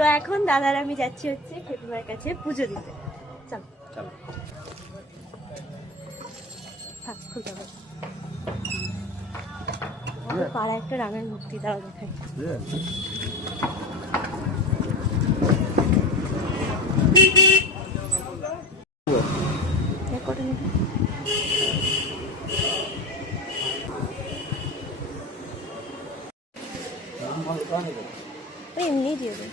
তো এখন দাদার আমি যাচ্ছি হচ্ছে ঠাকুমার কাছে পুজো দিতে। চল চলো। থাক খুঁজে পাবো। পাড়া একটা রামের মূর্তি দাও দেখাই। এমনি দিয়ে দেয়।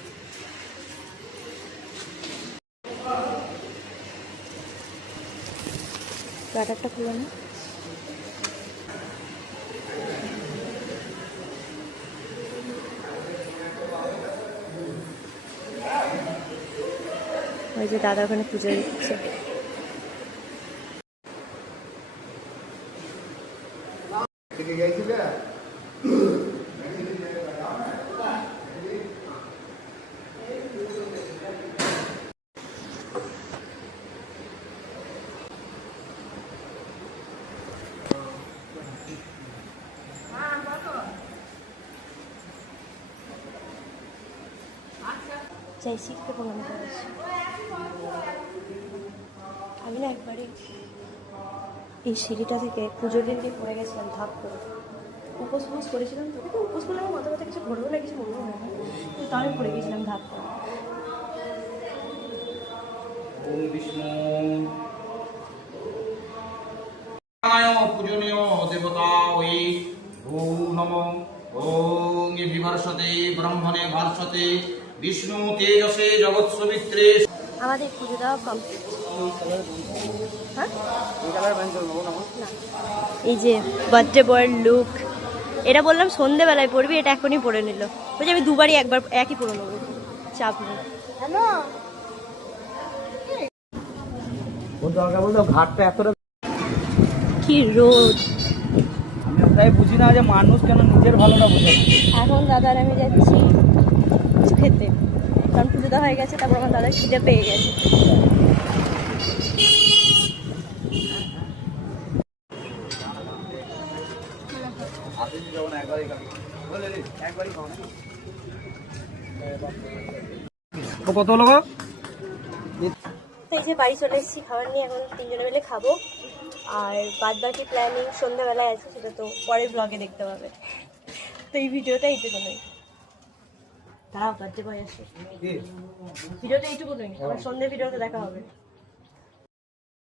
ব্যাটারটা খুলে না। ওই যে দাদা ওখানে পুজো দিচ্ছে। চাই শিখতে প্রমাণ করেছি। আমি না একবারে এই সিঁড়িটা থেকে পুজোর দিন দিয়ে পড়ে গেছিলাম ধাপ করে। উপোস করেছিলাম তো, কিন্তু উপোস করলে আমার মাথা ব্যথা কিছু ঘটবে না, কিছু মনে হয় না, কিন্তু তাও আমি পড়ে গেছিলাম ধাপ করে। ওম বিষ্ণু পূজনীয় দেবতা ওই ওম নমঃ ওম বিভার্ষতে ব্রহ্মণে ভার্ষতে বিষ্ণু তেজসে জগৎ সবিত্রে। আমাদের পুজো দেওয়া কমপ্লিট। হ্যাঁ না, এই যে বার্থডে বয়ের লুক, এটা বললাম সন্ধেবেলায় পড়বি, এটা এখনই পরে নিল। বলছি আমি দুবারই একবার একই পরে নেবো, চাপ নেই। ঘাটটা এতটা কি রোদ, আমি তাই বুঝি না যে মানুষ কেন নিজের ভালোটা বোঝে না। এখন দাদার আমি যাচ্ছি কিছু খেতে, কারণ পুজো দেওয়া হয়ে গেছে। তারপর আমার দাদার খিদে পেয়ে গেছে। কত লোক? তো এই যে বাড়ি চলে এসেছি খাবার নিয়ে, এখন তিনজনে মিলে খাবো। আর বাদ বাকি প্ল্যানিং সন্ধ্যাবেলায় আছে, সেটা তো পরের ব্লগে দেখতে পাবে। তো এই ভিডিওটা এইটুকু নয়, দাঁড়াও বার্থডে বয় আসে, ভিডিওটা এইটুকু নয়, আমার সন্ধ্যে ভিডিওতে দেখা হবে।